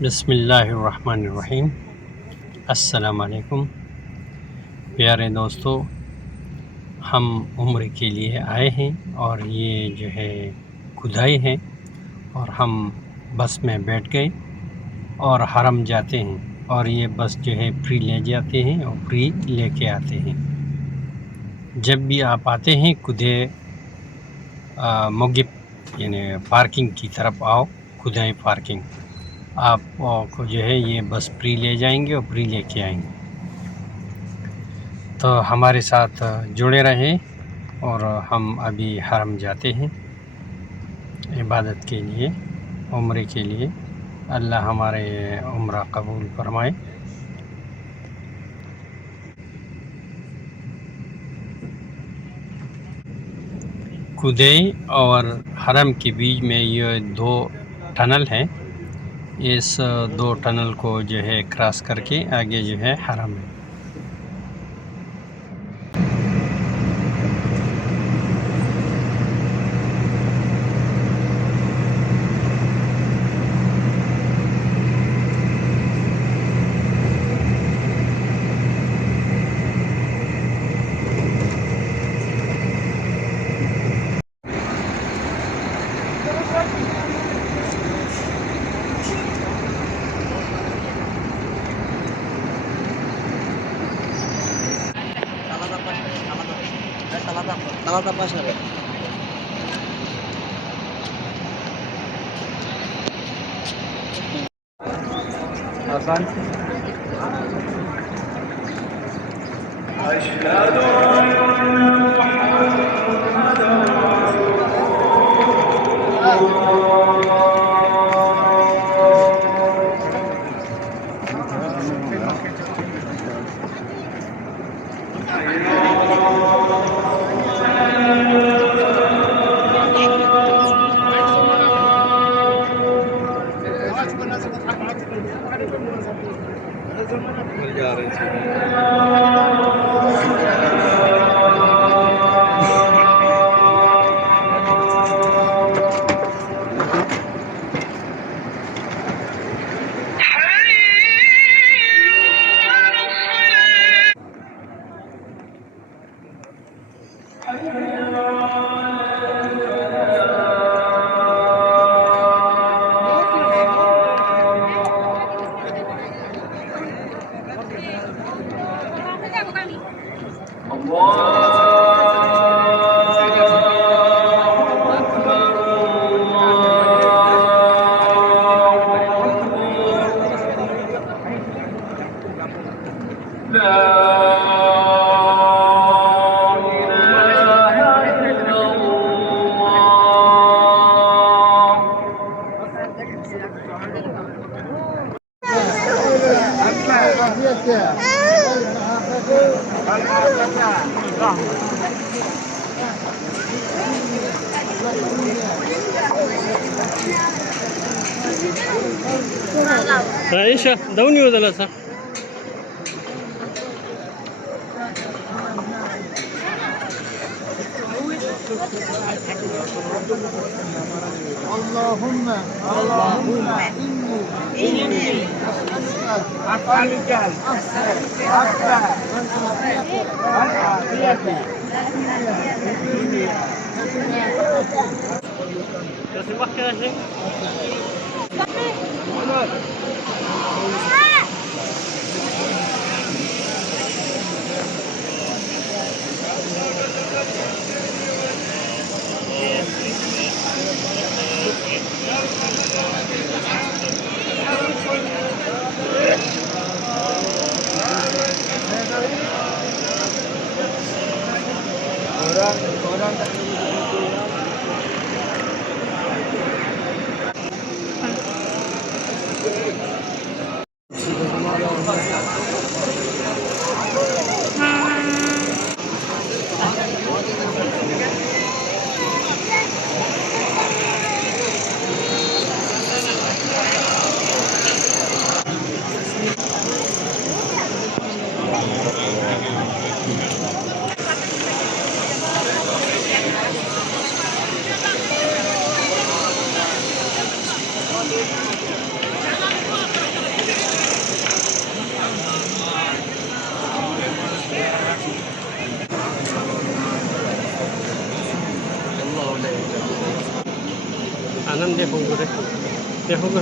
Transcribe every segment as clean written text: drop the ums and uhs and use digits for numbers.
बिस्मिल्लाहिर्रहमानिर्रहीम। अस्सलाम वालेकुम। प्यारे दोस्तों, हम उम्र के लिए आए हैं और ये जो है खुदाई है और हम बस में बैठ गए और हरम जाते हैं और ये बस जो है फ्री ले जाते हैं और फ्री लेके आते हैं। जब भी आप आते हैं खुदे मुगिब यानी पार्किंग की तरफ आओ, खुदाई पार्किंग आपको जो है ये बस फ्री ले जाएंगे और फ्री लेके आएंगे। तो हमारे साथ जुड़े रहें और हम अभी हरम जाते हैं इबादत के लिए, उम्रे के लिए। अल्लाह हमारे उम्रा कबूल फरमाए। कुदै और हरम के बीच में ये 2 टनल हैं। इस 2 टनल को जो है क्रॉस करके आगे जो है हरम है। আলাদা পাশে হবে। Aisha, daun yun dala sa. Allahümme inni as'aluke affe wal afiyeti. Kasi bakit siya? Orang tak क्या होगा?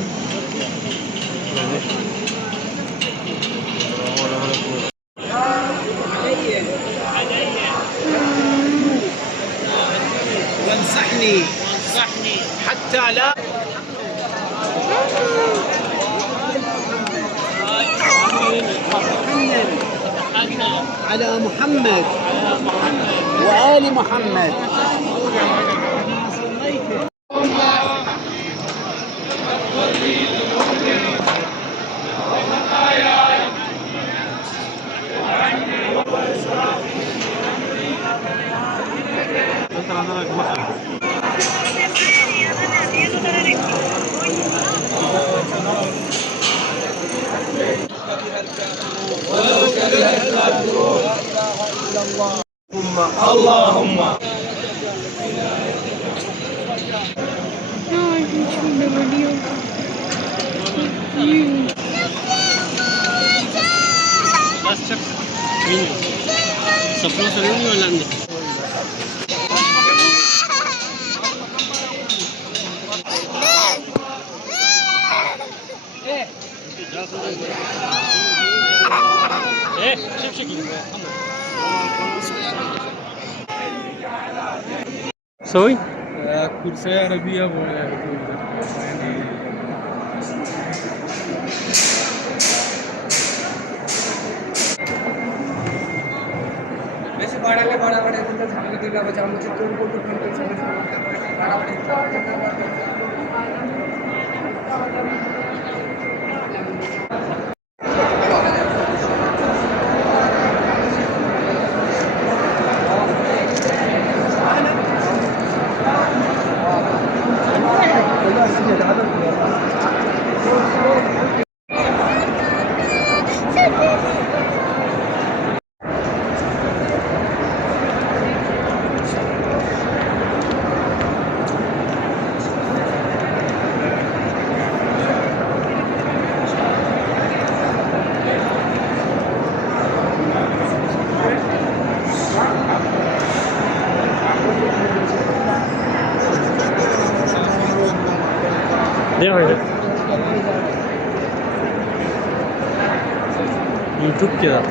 وانصحني حتى لا على محمد وآل محمد. اللهم Saplo sa rin wala na. شوف شكلي سوي كرسي عربية বেশি বাড়ালে বাড়াবাড়ি কিন্তু ঝামেলা দিলে আবার জামা চিত্র করতে করতে সমস্যা করতে পারে বাড়াবাড়ি Değil mi? YouTube ya.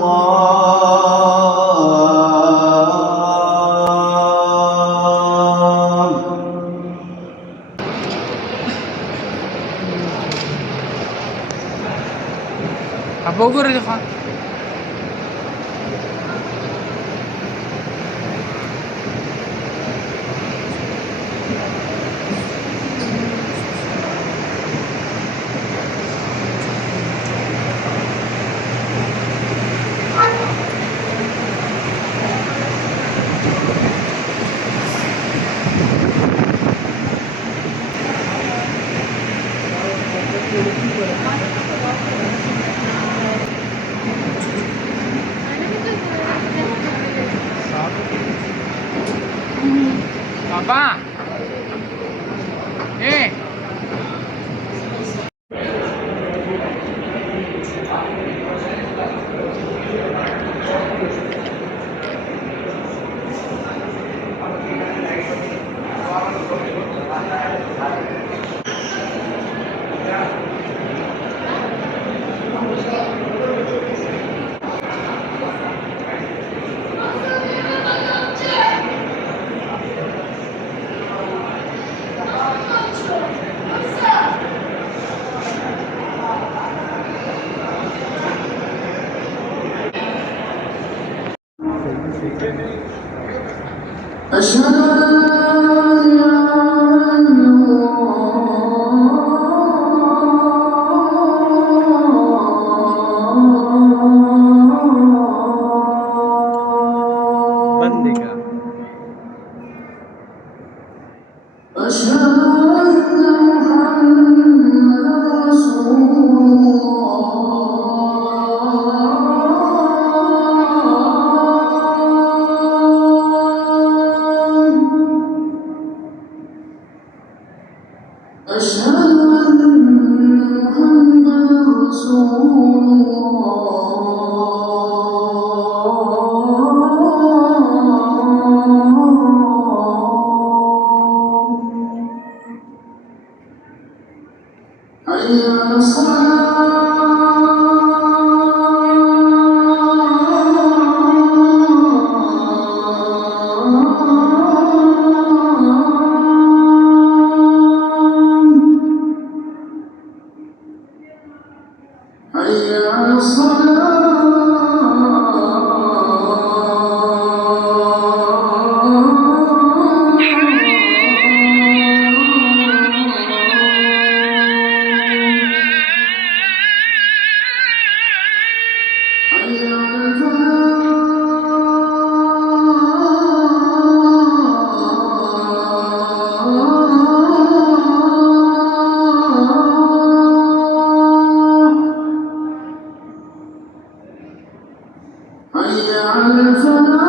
Apa ukur itu, Pak? Apa? أشهد أن لا إله إلا الله. Bandega. أشهد أن محمدا رسول الله. أشهد أن محمدا رسول الله. حي على الصلاة. حي على الصلاة. حي على الفلاح. حي على الفلاح.